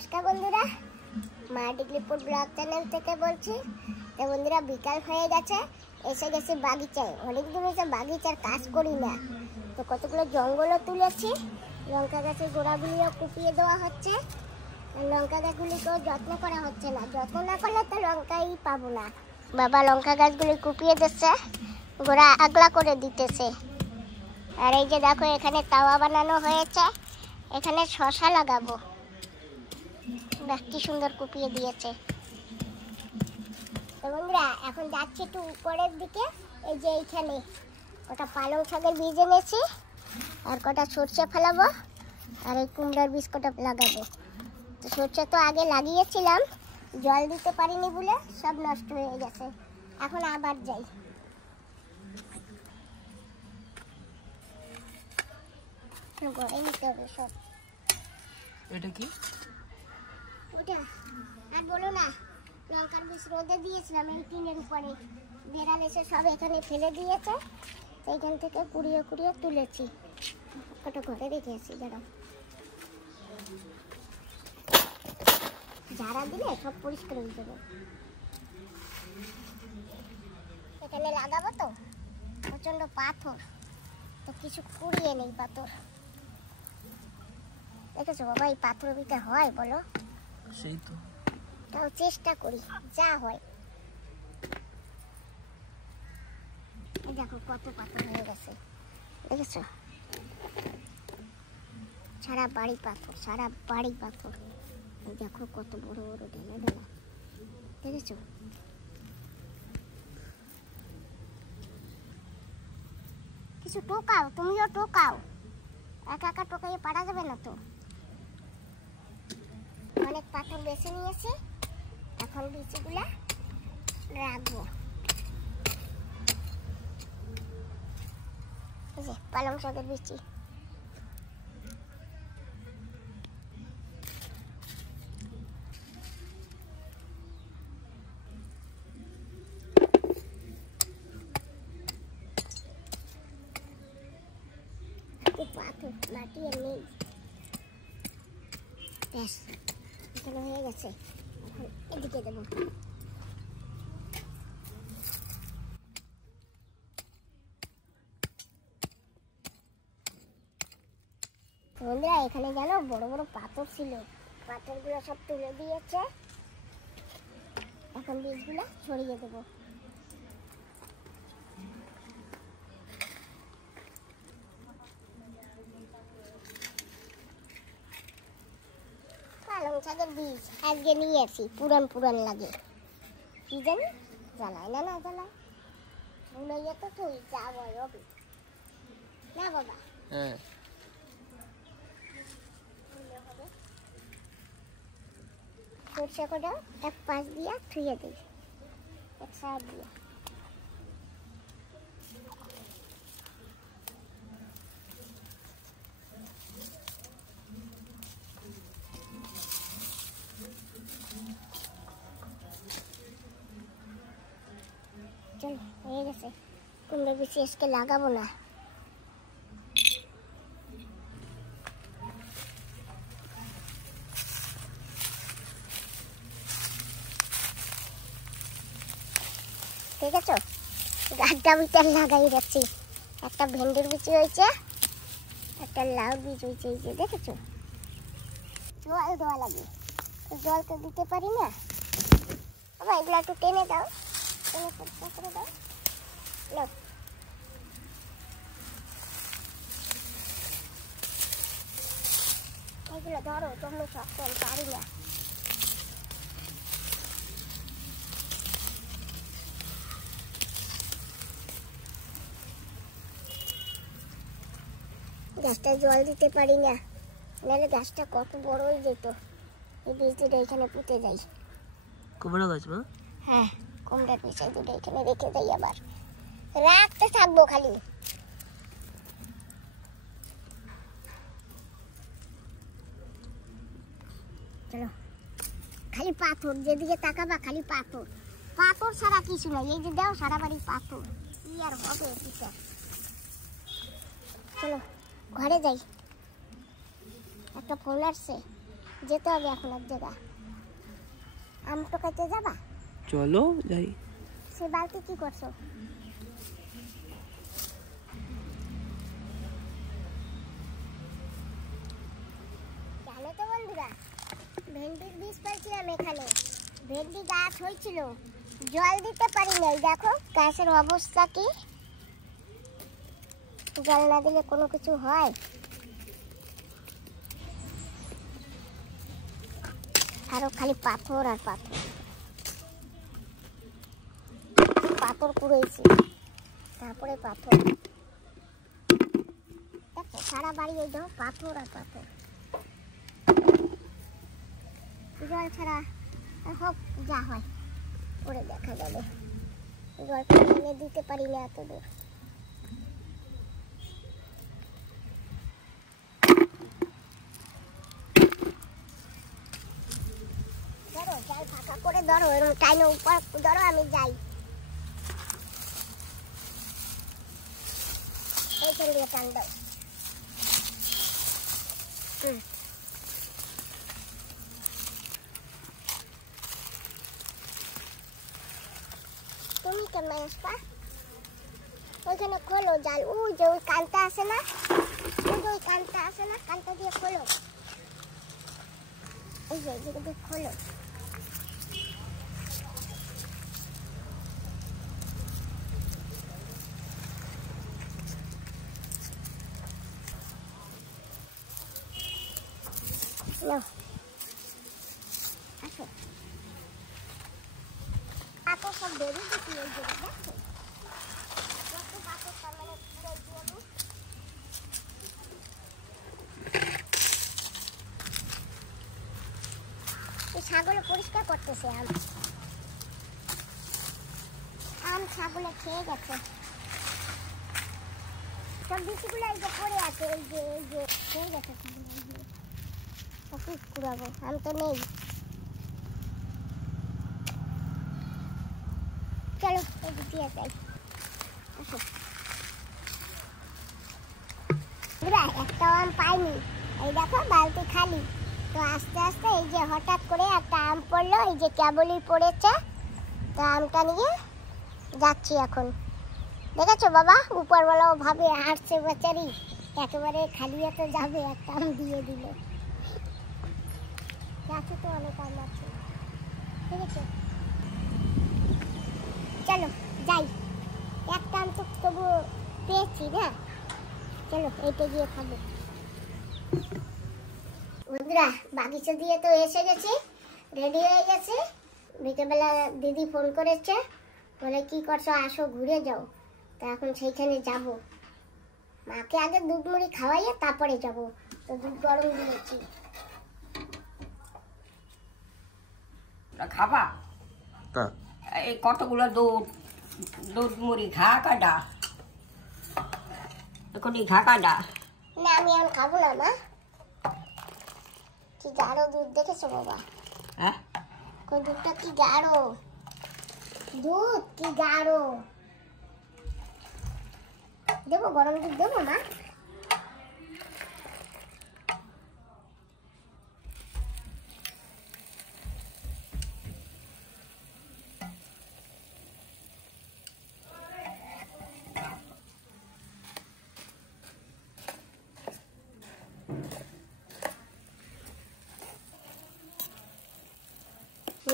নমস্কার বন্ধুরা, মা ডিগলিপুর ব্লগ চ্যানেল থেকে বলছি। তো বন্ধুরা, বিকাল হয়ে গেছে, এসে গেছি বাগিচায়। অনেকদিন এসে বাগিচার কাজ করি না, তো কতগুলো জঙ্গলও তুলেছি। লঙ্কা গাছের গোড়াগুলিও কুপিয়ে দেওয়া হচ্ছে। লঙ্কা গাছগুলিকেও যত্ন করা হচ্ছে না, যত্ন না করলে তো লঙ্কাই পাবো না। বাবা লঙ্কা গাছগুলি কুপিয়ে দিচ্ছে, গোড়া আগলা করে দিতেছে। আর এই যে দেখো, এখানে তাওয়া বানানো হয়েছে, এখানে শশা লাগাবো। দেখ কি সুন্দর কুপিয়ে দিয়েছে। তো বন্ধুরা, এখন যাচ্ছি একটু উপরের দিকে। এই যে এইখানে কটা পালং শাকের বীজ এনেছি, আর কটা সরষে ফেলাবো, আর এই কুমড়ার বীজ কটা লাগাবো। তো সরষে তো আগে লাগিয়েছিলাম, জল দিতে পারিনি বলে সব নষ্ট হয়ে গেছে। এখন আবার যাই। গড়ে নিতে হবে সব। এটা কি? ওটা আর বলো না, লঙ্কার বীজ রোদে দিয়েছিলাম এই টিনের উপরে। বেড়াল এসে সব এখানে ফেলে দিয়েছে, এইখান থেকে কুড়িয়ে কুড়িয়ে তুলেছি। ওটা ঘরে রেখে আসি, দাঁড়াও। ঝাড়া দিলে সব পরিষ্কার হয়ে যাবে। এখানে লাগাবো তো, প্রচন্ড পাথর, তো কিছু কুড়িয়ে নেই পাথর। দেখেছো বাবা, এই পাথর দিতে হয় বলো? সেই তো, তাও চেষ্টা করি, যা হয়। দেখো কত পাথর হয়ে গেছে, দেখেছো? সারা বাড়ি পাথর, সারা বাড়ি পাথর। দেখো কত বড় বড় ডেলা ডেলা, দেখেছো? কিছু টোকাও, তুমিও টোকাও, একা একা টোকাইয়ে পারা যাবে না তো। অনেক পাথর বেছে নিয়েছি, এখন বিচিগুলা রাখবো। এই যে পালং শাকের বিচি। পাথর মাটি আর নেই, ব্যাস এখানে হয়ে গেছে। এখন এদিকে দেবো। বন্ধুরা, এখানে জানো বড় বড় পাথর ছিল, পাথরগুলো সব তুলে দিয়েছে। এখন বীজগুলো ছড়িয়ে দেবো। পালং শাকের বীজ আজকে নিয়ে আসি, পুরান পুরান লাগে, কি জানি জ্বালায় না না জ্বালায়। ভুলাইয়া তো তুই যা বল হবে না বাবা। হ্যাঁ, সরষে কটা এক পাশ দিয়া ধুয়ে দিই, এক সাইড দিয়ে। চলো হয়ে গেছে। কুমড়ো বেশি আজকে লাগাবো না। ঠিক আছে, গাছটা বিচার লাগাই যাচ্ছি। একটা ভেন্ডির বিচি হয়েছে, একটা লাউ বীজ হয়েছে, এই যে দেখেছো? জল দেওয়া লাগে, জল তো দিতে পারি না বাবা। এগুলো একটু টেনে দাও, টেনে পরিষ্কার করে দাও। লো, এগুলো ধরো, তোমরা শক্ত, পারি না। গাছটা জল দিতে পারি না, নাহলে গাছটা কত বড় হয়ে যেত। এই বীজ দুটো এখানে পুঁতে যাই। কুমড়া গাছ মা? হ্যাঁ, কুমড়ার বীজ এই দুটো এখানে রেখে যাই, আবার রাখতে থাকবো খালি। চলো, খালি পাথর, যেদিকে তাকাবা খালি পাথর, পাথর ছাড়া কিছু নাই। এই যে দাও, সারা বাড়ি পাথর, কি আর হবে কিছু। চলো ঘরে যাই, একটা ফোন আসছে। যেতে হবে এখন এক জায়গা। আম টোকাইতে যাবা? চলো যাই। সে বালতি কি করছো? জানো তো বন্ধুরা, ভেন্ডির বীজ পেয়েছিলাম এখানে। ভেন্ডি গাছ হয়েছিল, জল দিতে পারি নাই। দেখো গাছের অবস্থা কি, জল না দিলে কোনো কিছু হয়? আরো খালি পাথর আর পাথর, পাথর কুড়েছি, তারপরে পাথর। দেখো সারা বাড়ি এই দেখো পাথর আর পাথর। জল ছাড়া হোক যা হয় করে দেখা যাবে। জলটা এনে দিতে পারি না এত দূর। ধরো জাল ফাঁকা করে ধরো, এরকম টাইনে উপর ধরো, আমি যাই। এইখান দিয়ে টান দাও। তুমি কেমন আসবা? ওইখানে খোলো জাল। ওই যে ওই কানটা আছে না, ওই যে ওই কানটা আছে না, কানটা দিয়ে খোলো। এই যে এইদিকে দিয়ে খোলো। নাও আসো। পাথর সব বেরিয়ে দিচ্ছি এই যে দেখো। কত পাথর তার মানে পুরো দিয়ে দিই। এই ছাগলে পরিষ্কার করতেছে আম। আম ছাগলে খেয়ে গেছে। সব বিচিগুলো এই যে পড়ে আছে, এই যে খেয়ে গেছে ছাগলে। অফিস কুড়াবো, আম তো নেই। চলো এই যে দিয়ে যাই। আসো। একটাও আম পাইনি, এই দেখো বালতি খালি। তো আস্তে আস্তে এই যে হঠাৎ করে একটা আম পড়লো, এই যে কেবলই পড়েছে। তো আমটা নিয়ে যাচ্ছি এখন। দেখেছো বাবা, উপরওয়ালাও ভাবে হাঁটছে বেচারি, একেবারে খালি হাতে যাবে, একটা আম দিয়ে দিল। গাছে তো অনেক আম আছে, ঠিক আছে। চলো যাই, একটা আম তো তবু পেয়েছি না। চলো এইটা গিয়ে খাবো। বন্ধুরা বাগিচা দিয়ে তো এসে গেছি, রেডি হয়ে গেছে। বিকেলবেলা দিদি ফোন করেছে, বলে কি করছো আসো ঘুরে যাও। তা এখন সেইখানে যাব। মাকে আগে দুধ মুড়ি খাওয়াইয়ে তারপরে যাব। তো দুধ গরম দিয়েছি। খাবা এই কতগুলো দুধ মুড়ি খা কাটা, এখনই খা কাটা। না আমি এখন খাবো না মা। কি গাঢ় দুধ দেখেছো বাবা? হ্যাঁ কোন দুধটা কি গাঢ়, দুধ কি গাঢ়। দেবো গরম দুধ দেবো মা?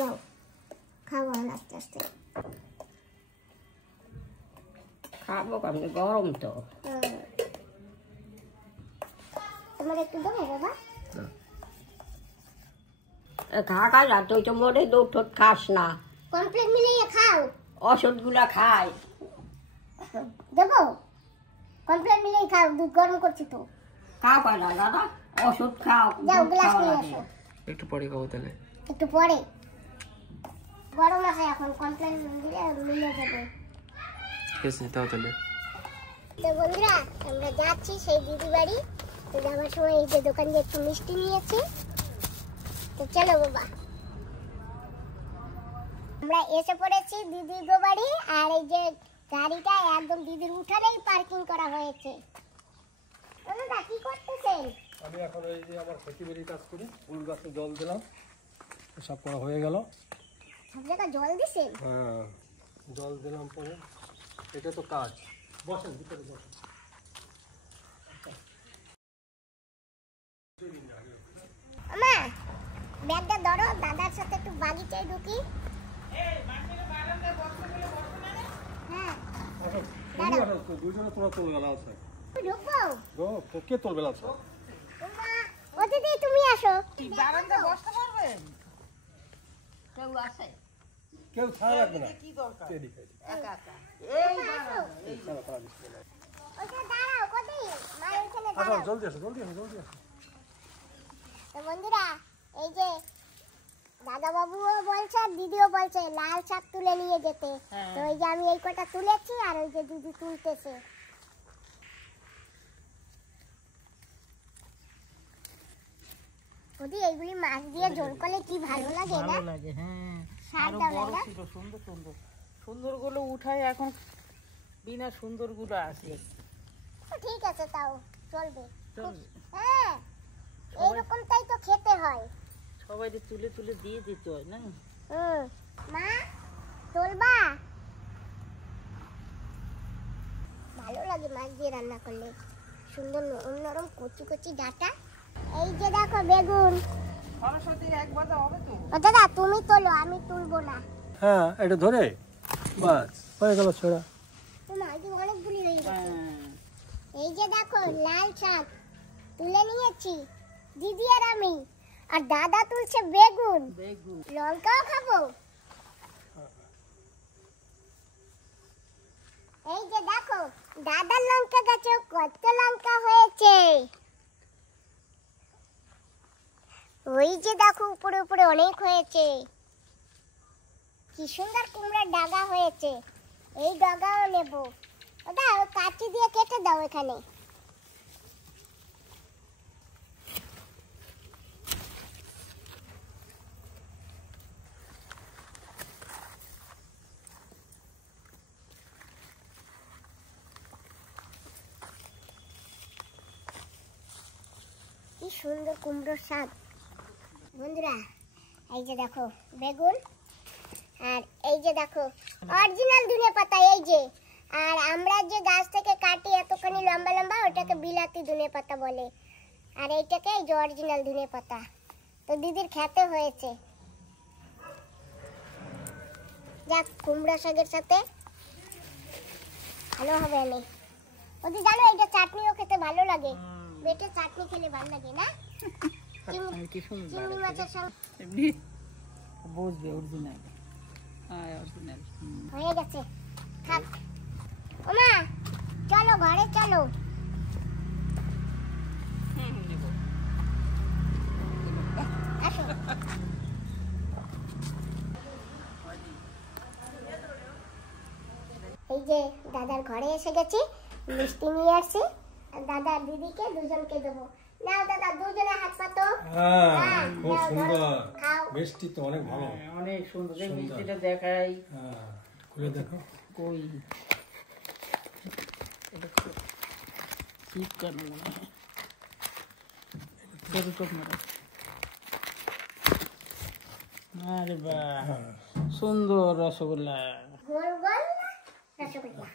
নাও খাবো আস্তে আস্তে। খাবো কেমনি, গরম তো। তোমার একটু দেবো বাবা? খা কাটা, তুই তো মোটে দুধ টুধ খাস না। কমপ্লেন মিলিয়ে খাও। ওষুধ গুলা খাই। দেবো? কমপ্লেন মিলিয়ে খাও, দুধ গরম করছি তো। খাও কাটা দাদা, ওষুধ খাও। যাও গ্লাস নিয়ে আসো। একটু পরে খাবো তাহলে। একটু পরে, গরম আছে এখন, কমপ্লেন দিলে মিলে যাবে। ঠিক আছে তাও তাহলে। তো বন্ধুরা আমরা যাচ্ছি সেই দিদি বাড়ি। তো যাওয়ার সময় এই যে দোকান দিয়ে একটু মিষ্টি নিয়েছি। তো চলো বাবা, আমরা এসে পড়েছি দিদির গো বাড়ি। আর এই যে গাড়িটা একদম দিদির উঠানেই পার্কিং করা হয়েছে। দাদা কি করতেছেন? আমি এখন এই যে আমার খেতে বেরিয়ে কাজ করি, ফুল গাছে জল দিলাম, সব করা হয়ে গেল। সব জায়গায় জল দিছেন? হ্যাঁ, জল দিলাম পরে। এটা তো কাজ। বসেন, ভিতরে বসেন। আমা ব্যাগটা ধরো, দাদার সাথে একটু বাগিচায় ঢুকি। হ্যাঁ দুজনে তোরা তোল বেলা আছে। ঢুকবো? কে তোল বেলা আছে? ও দিদি তুমি আসো। বারান্দায় বসতে পারবেন? কেউ আছে? কেউ ছাড়া রাখবে না। কি দরকার? এদিকে, এদিকে। একা একা। আসো। ছাড়া, ছাড়া দিস না। ওইখানে দাঁড়াও, কোথায়? মা ওইখানে আসো, দাঁড়াও। জলদি আসো, জলদি আসো, জলদি আসো। তো বন্ধুরা, এই যে দাদা বাবুও বলছে আর দিদিও বলছে লাল শাক তুলে নিয়ে যেতে। তো এই যে আমি এই কটা তুলেছি আর ওই যে দিদি তুলতেছে। ওদি এইগুলি মাছ দিয়ে ঝোল করলে কি ভালো লাগে না? ভালো লাগে, হ্যাঁ। শাক আরো দাও বড় না? ছিল, সুন্দর সুন্দর। সুন্দরগুলো উঠায় এখন, বিনা সুন্দরগুলো আসে। ঠিক আছে, তাও চলবে। চলবে। হ্যাঁ, এইরকমটাই তো খেতে হয়। সবাই তুলে তুলে দিয়ে দিতে হয় না? মা তোলবা? ভালো লাগে মাছ দিয়ে রান্না করলে, সুন্দর নরম নরম কচি কচি ডাঁটা। এই যে দেখো বেগুন। সরস্বতীর এক বাজা হবে তো। ও দাদা তুমি তোলো, আমি তুলবো না। হ্যাঁ, এটা ধরে বাস হয়ে গেল ছোড়া। তোমার এই যে অনেকগুলি হয়ে গেছে। হ্যাঁ। এই যে দেখো লাল শাক তুলে নিয়েছি দিদি আর আমি, আর দাদা তুলছে বেগুন। বেগুন। লঙ্কাও খাবো। এই যে দেখো দাদার লঙ্কা গাছে কত লঙ্কা হয়েছে। ওই যে দেখো উপরে উপরে অনেক হয়েছে। কি সুন্দর কুমড়ার ডাগা হয়েছে। এই ডাগাও নেব। ওটা কাঁচি দিয়ে কেটে দাও এখানে। কি সুন্দর কুমড়োর শাক। বন্ধুরা এই যে দেখো বেগুন, আর এই যে দেখো অরিজিনাল ধনে পাতা। এই যে, আর আমরা যে গাছ থেকে কাটি এতখানি লম্বা লম্বা, ওটাকে বিলাতি ধনে পাতা বলে, আর এইটাকে এই যে অরিজিনাল ধনে পাতা। তো দিদির খেতে হয়েছে। যাক, কুমড়া শাকের সাথে ভালো হবে। আমি ওদের জানো এইটা চাটনিও খেতে ভালো লাগে। বেটে চাটনি খেলে ভালো লাগে না? কি সুন্দর। চিংড়ি মাছের সঙ্গে এমনি বুঝবে অরিজিনাল। হ্যাঁ, অরিজিনাল। হয়ে গেছে। থাক ওমা, চলো ঘরে চলো। আসো। এই যে দাদার ঘরে এসে গেছি, মিষ্টি নিয়ে আসছি, আর দাদা আর দিদিকে দুজনকে দেবো। নাও দাদা, দুজনে হাত পাতো। হ্যাঁ, খুব নাও, সুন্দর। খাও। মিষ্টি তো অনেক ভালো। অনেক সুন্দর। এই সুন্দর। মিষ্টিটা দেখাই। হ্যাঁ, খুলে দেখো। কই এটা ঠিক কেন মনে হয়? ছোট ছোট মনে হয়। আরে বাহ, সুন্দর রসগোল্লা। গোল গোল রসগোল্লা।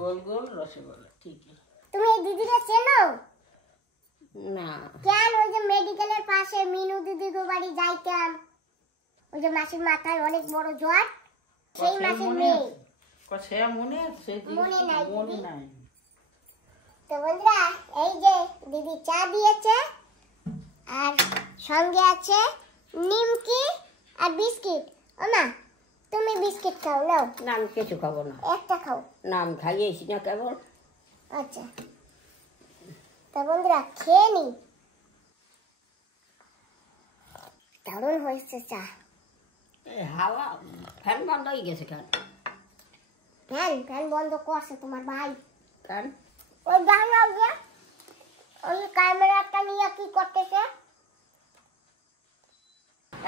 গোল গোল রসগোল্লা, ঠিকই। তুমি এই দিদিকে চেনো? না। কেন? ওই যে মেডিকেলের পাশে মিনু দিদির বাড়ি যাইতাম, ওই যে মাসির মাথায় অনেক বড় জ্বর, সেই মাসির মেয়ে। সে মনে আছে? মনে নাই মনে দিদি। নাই। তো বন্ধুরা এই যে দিদি চা দিয়েছে, আর সঙ্গে আছে নিমকি আর বিস্কিট। ওমা তুমি বিস্কিট খাও, নাও। না, আমি কিছু খাবো না। একটা খাও। না, আমি খাইয়েছি না কেবল। আচ্ছা, তো বন্ধুরা খেয়ে নি। দারুণ হয়েছে চা। এই হাওয়া, ফ্যান বন্ধ হয়ে গেছে কেন? ফ্যান বন্ধ করছে তোমার ভাই। কেন? ওই জানাও যে ওই ক্যামেরাটা নিয়ে কি করতেছে।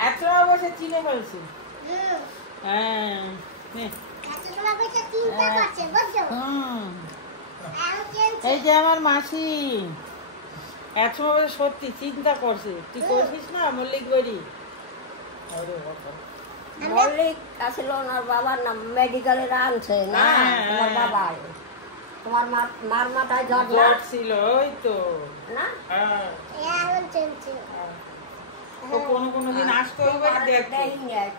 এত বসে চিনে বলছি। হ্যাঁ, এত সময় বসে চিন্তা করছে, বুঝছো? এই যে আমার মাসি, একসময় সত্যি চিন্তা করছে, তুই করছিস না মল্লিক বাড়ি। মল্লিক আসল ওনার বাবার নাম মেডিকেলে আনছে না তোমার বাবার, তোমার মার মাথায় ঝড় ছিল ওই তো না। হ্যাঁ এখন চলছে ও কোনো দিন আসতো ওই বাড়ি দেখতে,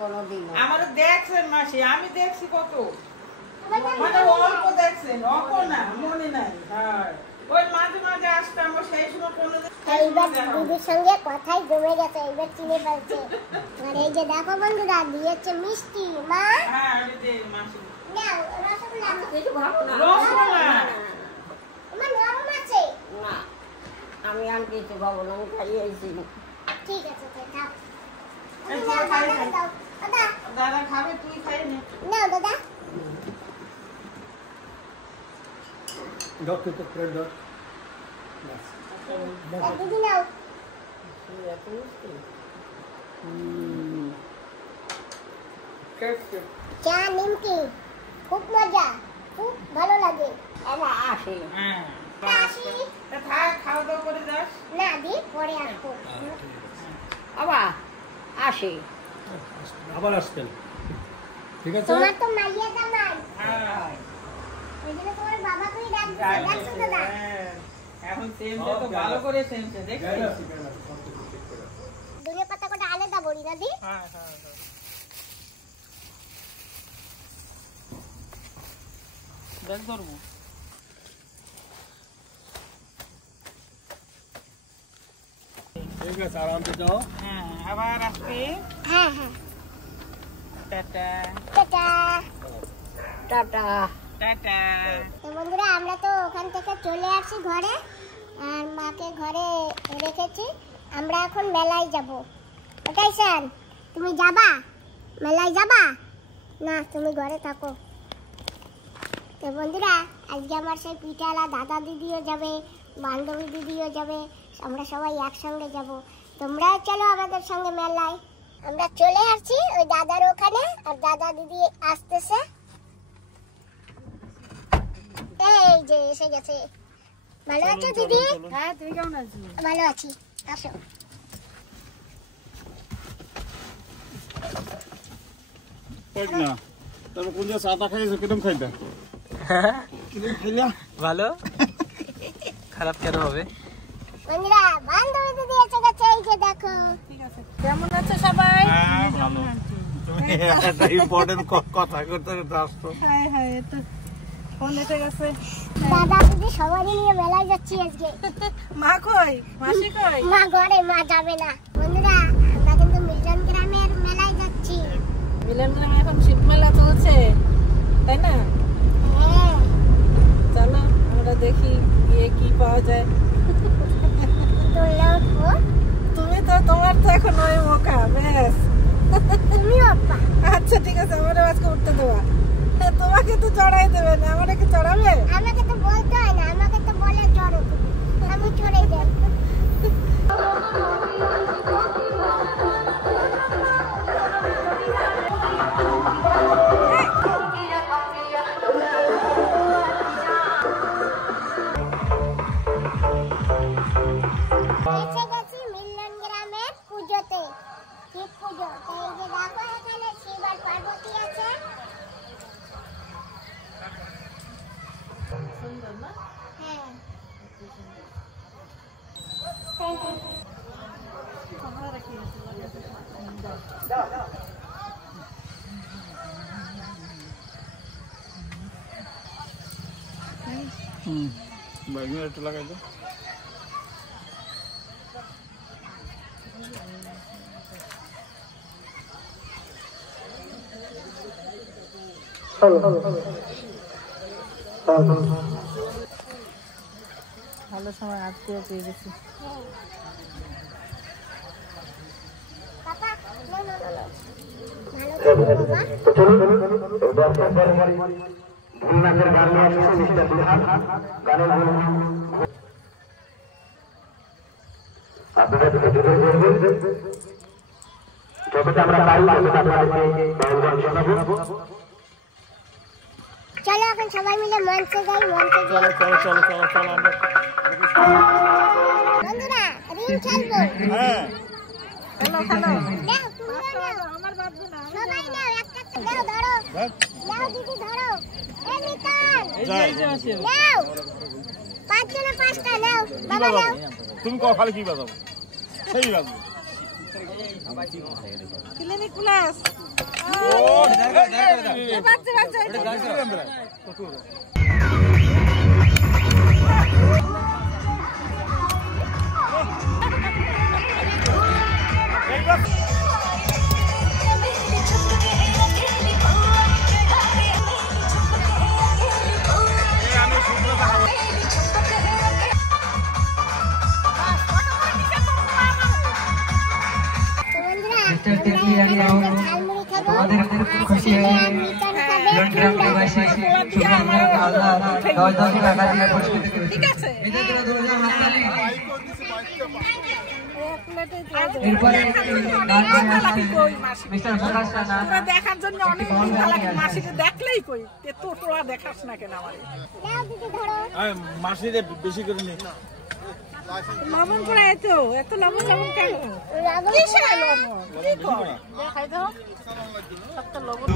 কোনোদিন আমারও দেখছেন মাসি, আমি দেখছি কত, মানে অল্প দেখছেন, অল্প না মনে নাই। হ্যাঁ ওই মাঝে মাঝে আসতাম, সেই সময় কোনোদিন এইবার দিদির সঙ্গে কথাই জমে গেছে, এইবার চিনে ফেলছে। আর এই যে দেখো বন্ধুরা দিয়েছে মিষ্টি মা। হ্যাঁ আমি দে মাসি নাও রসগোল্লা। কিছু ভালো না, রসগোল্লা আমার নরম আছে। না আমি আর কিছু খাবো না, আমি খাইয়েছি। ঠিক আছে তাই খাও। এই নাও, তো খাই দাদা দাও। দাদা দাদা খাবে, তুই খাই নে। নাও দাদা। ডক্টর তো ফ্রেন্ড ডক্টর দিদি নাও। চা নিমকি খুব মজা, খুব ভালো লাগে। আবার আসে হ্যাঁ আসি। তা থাক, খাওয়া দাওয়া করে যাস। না দি পরে আসবো। আবার আসে, আবার আসবেন, ঠিক আছে? তোমার তো মাইয়া জামাই, হ্যাঁ এই জন্য তোমার বাবাকেই ডাকছে। দেখছো দাদা? হ্যাঁ, এখন সেমটা তো ভালো করে সেমছে দেখছিস। ধনে পাতা করে আলাদা বড়ি না দি। হ্যাঁ হ্যাঁ হ্যাঁ দেখ ধরবো। ঠিক আছে, আরামে যাও। হ্যাঁ আবার আসবে। হ্যাঁ হ্যাঁ টাটা টাটা। টাটা। টাটা। তো বন্ধুরা আমরা তো ওখান থেকে চলে আসছি ঘরে, আর মাকে ঘরে রেখেছি। আমরা এখন মেলায় যাব। ওটাই স্যার, তুমি যাবা মেলায়? যাবা না, তুমি ঘরে থাকো। তো বন্ধুরা আজকে আমার সেই পিঠালা দাদা দিদিও যাবে, বান্ধবী দিদিও যাবে, আমরা সবাই একসঙ্গে যাব। তোমরাও চলো আমাদের সঙ্গে মেলায়। আমরা চলে আসছি ওই দাদার ওখানে, আর দাদা দিদি আসতেছে। এই যে এসে গেছে। ভালো আছো দিদি? হ্যাঁ তুই কেমন আছিস? ভালো আছি, আসো। না তবে কোন যে চাটা খাইছো কিরম খাইতা? কিরম খাইলা? ভালো। খারাপ কেন হবে? বন্ধুরা বান্ধবী দিদি এসে গেছে, এই যে দেখো। কেমন আছো সবাই? হ্যাঁ ভালো। তুমি একটা ইম্পর্টেন্ট কথা করতে আসছো। হ্যাঁ হ্যাঁ এটা ফোন এসে গেছে। দাদা দিদি সবাই নিয়ে মেলায় যাচ্ছি আজকে। মা কই? মাসি কই? মা ঘরে, মা যাবে না। বন্ধুরা আমরা কিন্তু মিলন গ্রামের মেলায় যাচ্ছি। মিলন গ্রামে এখন শিব মেলা চলছে, তাই না? হ্যাঁ চলো আমরা দেখি গিয়ে কি পাওয়া যায়। তোমরা উঠবো, তুমি তো, তোমার তো এখন ওই মোকা বেশ। তুমিও আপা। আচ্ছা ঠিক আছে, আমার আজকে উঠতে দেওয়া। তোমাকে তো চড়াই দেবে না, আমাকে কি চড়াবে? আমাকে তো বলতে হয় না, আমাকে তো বলে চড়ো তুমি, আমি চড়ে যাই। এসে গেছি মিলন গ্রামের পুজোতে, শিব পুজো। তো এই যে দেখো এখানে শিব আর পার্বতী আছে। হ্যাঁ বাইরে একটু লাগাই দাও। ভালো সময় আজকেও পেয়ে গেছি। পাপা নো নো নো নো, ভালো থাকো বাবা। চলো এখন সবাই মিলে মঞ্চে যাই, মঞ্চে চলো চলো চলো চলো চলো আমরা বন্ধুরা রিং খেলবো। হ্যাঁ খেলো খেলো। নাও তুমিও নাও, আমার বাবু না। সবাই নাও, একটা একটা নাও, ধরো নাও দিদি ধরো। এই মিতান এই যে আছে নাও, 5 জনে 5টা নাও বাবা নাও। তুমি কও খালি কি বাজাও সেই বাজাও ক্লিনিক প্লাস। ও বাচ্চা বাচ্চা খুশি হয়ে গ্রাম প্রবাসী সুন্দর আল্লাহ 10 টাকা দিয়ে পুরস্কৃত করেছে। ঠিক আছে। এরপরে মিস্টার প্রকাশ রানা তোরা দেখার জন্য অনেক দিন লাগে, মাসিকে দেখলেই কই তো তোরা দেখাস না কেন আমারে? নাও দিদি ধরো। মাসিরে বেশি করে নি লবণ করে এত লবণ লবণ কেন? রাগো কিসের লবণ? কি কর? দেখাই দাও। সবটা লবণ।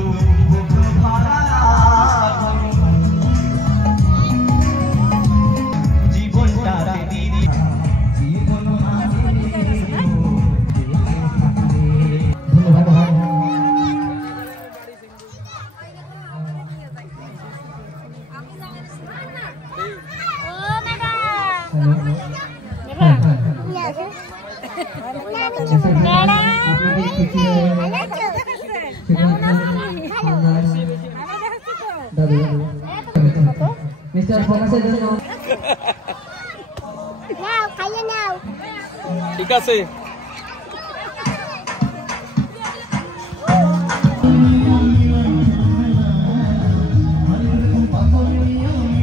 মিস্টার প্রকাশের জন্য নাও খাইয়ে নাও। ঠিক আছে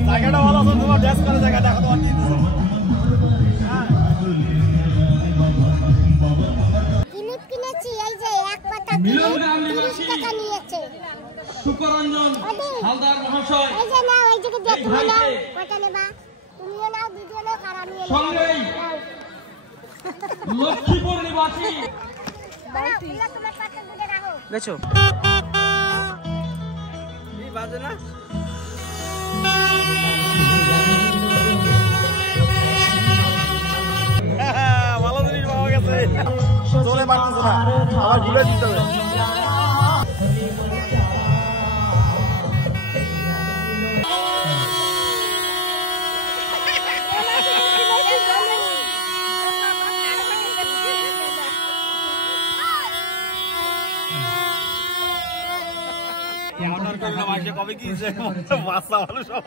জায়গাটা ভালো আছে তোমার ড্যান্স করে জায়গা দেখো তোমার কি দিছে ক্লিপ কিনেছি, এই যে এক পাতা ক্লিপ 30 টাকা নিয়েছে। সুকরঞ্জন হালদার মহাশয় এই যে নাও, এই যে দেখো নাও, কটা নেবা? তুমিও নাও, দিদিও নাও, খারাপ নিয়ে নাও। সঙ্গেই নাও। লক্ষ্মীপুর নিবাসী নাও, এগুলো তোমার পাতে দুটো রাখো। বেচো এই বাজে না ভালো জিনিস পাওয়া গেছে চলে পারতেছ না আবার ঘুরে দিতে হবে আপনার কইলো মাসে কবে কি বাচ্চা ভালো সব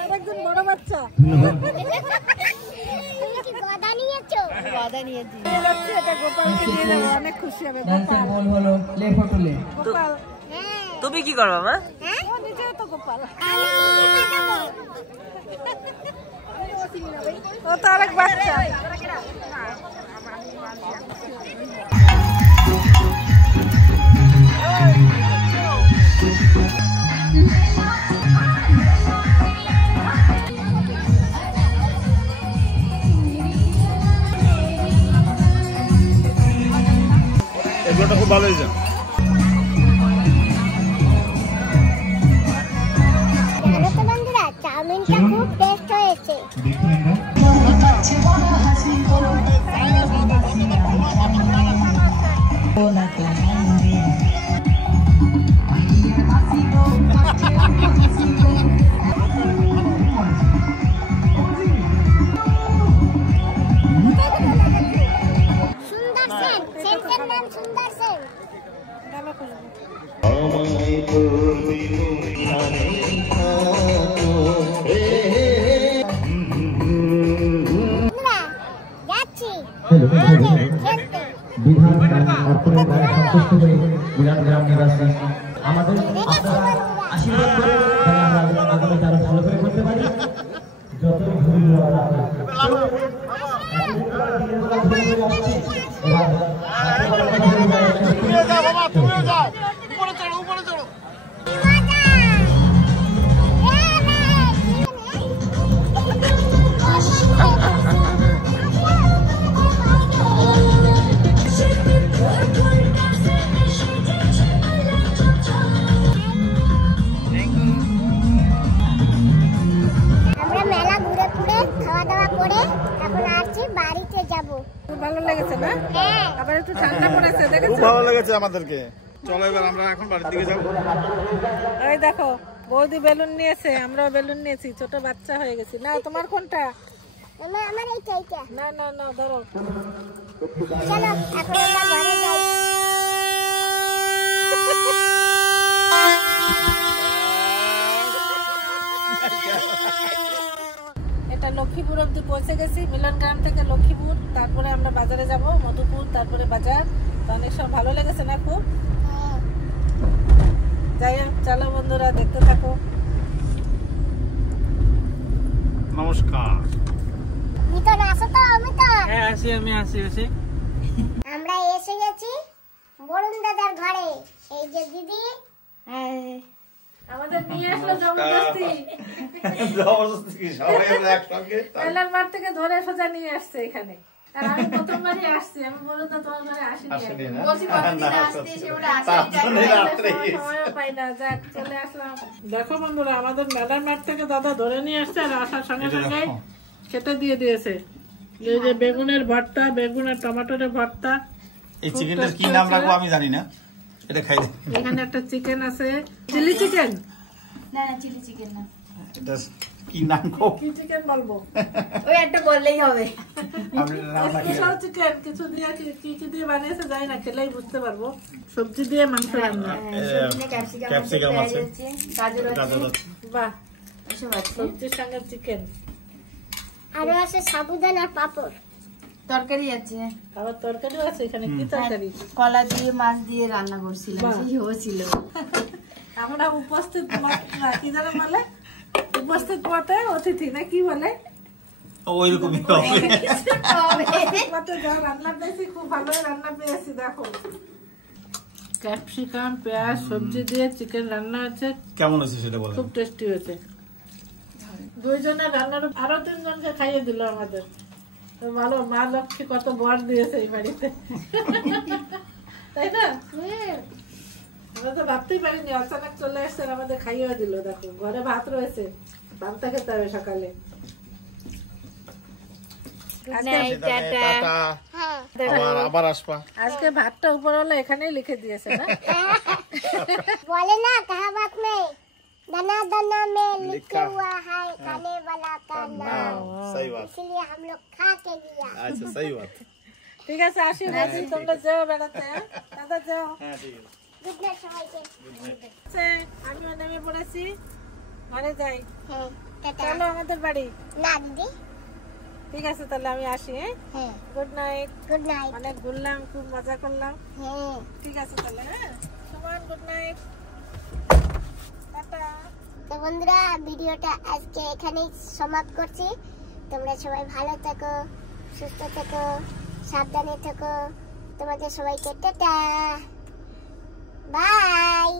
আরেকজন বড় বাচ্চা। তুমি কি গদা নিয়েছো? বাধা নিয়েছি। এটা গোপালকে দিয়ে অনেক খুশি হবে। ডান্সের বল হলো লে ফটোলে। গোপাল। হ্যাঁ। তুমি কি করবা মা হ্যাঁ? ও নিজেও তো গোপাল। আমি কি বানাবো? ও তো আরেক বাচ্চা। এগুলোটা খুব ভালো হয়েছে জানো তো বন্ধুরা, চাউমিনটা খুব টেস্ট হয়েছে। সুন্দর সেন, সেন্টের নাম সুন্দর সেন। বন্ধুরা, যাচ্ছি খেলতে। গ্রাম নিবাসী আমাদের আশীর্বাদ করে আমরা আগামী আরো ভালো করে করতে পারি যত তুমিও যাও বাবা তুমিও যাও উপরে চড়ো উপরে চড়ো মজা! লেগেছে না? হ্যাঁ আবার একটু ঠান্ডা পড়েছে খুব দেখেছো? ভালো লেগেছে আমাদেরকে। চলো এবার আমরা এখন বাড়ির দিকে যাবো। এই দেখো বৌদি বেলুন নিয়েছে, আমরাও বেলুন নিয়েছি, ছোট বাচ্চা হয়ে গেছি। না তোমার কোনটা? আমার এইটা এইটা না না না ধরো। চলো এখন আমরা ঘরে যাই। এটা লক্ষ্মীপুর অব্দি পৌঁছে গেছি, মিলন গ্রাম থেকে লক্ষ্মীপুর, তারপরে আমরা বাজারে যাব, মধুপুর, তারপরে বাজার। তো অনেক সব ভালো লেগেছে না খুব? যাই হোক, চলো বন্ধুরা দেখতে থাকো। নমস্কার। মিতন আসো তো মিতন। হ্যাঁ আসি, আমি আসি। আমরা এসে গেছি বরুণ দাদার ঘরে। এই যে দিদি আমাদের নিয়ে আসলো জবরদস্তি, জবরদস্তি কি সবাই আমরা একসঙ্গে? মেলার মাঠ থেকে ধরে সোজা নিয়ে আসছে এখানে। আর আমি প্রথমবারই আসছি, আমি বলুন তো তোমার ঘরে আসিনি। আসেনি না? বলছি কতদিন আসতে এসে ওরা আসে তার জন্যই রাত্রে গেছি। সময়ও পাই না, যাক চলে আসলাম। দেখো বন্ধুরা, আমাদের মেলার মাঠ থেকে দাদা ধরে নিয়ে আসছে, আর আসার সঙ্গে সঙ্গে খেতে দিয়ে দিয়েছে। এই যে বেগুনের ভর্তা, বেগুন আর টমেটোর ভর্তা। এই চিকেনটার কি নাম রাখবো আমি জানি না, এটা খাই। এখানে একটা চিকেন আছে, চিলি চিকেন। না না চিলি চিকেন না, এটা কি নাম গো? কি চিকেন বলবো? ওই একটা বললেই হবে। আমি নাম রাখি। স্পেশাল চিকেন, কিছু দিয়ে কি কি দিয়ে বানিয়েছে জানি না, খেলেই বুঝতে পারবো। সবজি দিয়ে মাংস রান্না। ক্যাপসিকাম আছে, গাজর গাজর আছে, আছে। বাহ, এসব আছে। সবজির সঙ্গে চিকেন। আরো আছে সাবুদানা পাপড়। তরকারি আছে, আবার তরকারিও আছে এখানে। কি তরকারি? কলা দিয়ে মাছ দিয়ে রান্না করছিলাম, বাহ। সেই হয়েছিল। আমরা উপস্থিত মাত্রা, কি জানো বলে? উপস্থিত মতে অতিথি না কি বলে? ওইরকমই হবে। মাত্র যা রান্না পেয়েছি, খুব ভালো রান্না পেয়েছি। দেখো ক্যাপসিকাম, পেঁয়াজ, সবজি দিয়ে চিকেন রান্না হয়েছে, কেমন আছে সেটা বলো। খুব টেস্টি হয়েছে। দুইজনের রান্নার আরো 3 জনকে খাইয়ে দিল আমাদের। তো ভালো, মা লক্ষ্মী কত বর দিয়েছে এই বাড়িতে, তাই না? আমরা তো ভাবতেই পারিনি, অচানক চলে আসছে আর আমাদের খাইয়ে দিল। দেখো ঘরে ভাত রয়েছে, ভাতটা খেতে হবে সকালে। টাটা। আবার আসবা। আজকে ভাতটা উপরওয়ালা এখানেই লিখে দিয়েছে না? बोले ना कहावत में दाना दाना में लिखा हुआ है खाने वाला का नाम, सही बात। इसलिए हम लोग खा के दिया। আচ্ছা সহি বাত। ঠিক আছে, আসি বলছি, তোমরা যাও বেড়াতে। হ্যাঁ? দাদা যাও। হ্যাঁ ঠিক আছে। गुड नाइट সবাইকে। আচ্ছা, আমিও নেমে পড়েছি, ঘরে যাই। হ্যাঁ টাটা। চলো আমাদের বাড়ি। না দিদি। ঠিক আছে তাহলে আমি আসি। হ্যাঁ, হ্যাঁ গুড নাইট। Good night. অনেক ঘুরলাম, খুব মজা করলাম। হ্যাঁ ঠিক আছে তাহলে। হ্যাঁ, সুমন গুড নাইট, টাটা। তো বন্ধুরা, ভিডিওটা আজকে এখানেই সমাপ্ত করছি। তোমরা সবাই ভালো থেকো, সুস্থ থেকো, সাবধানে থেকো। তোমাদের সবাইকে টাটা, বাই।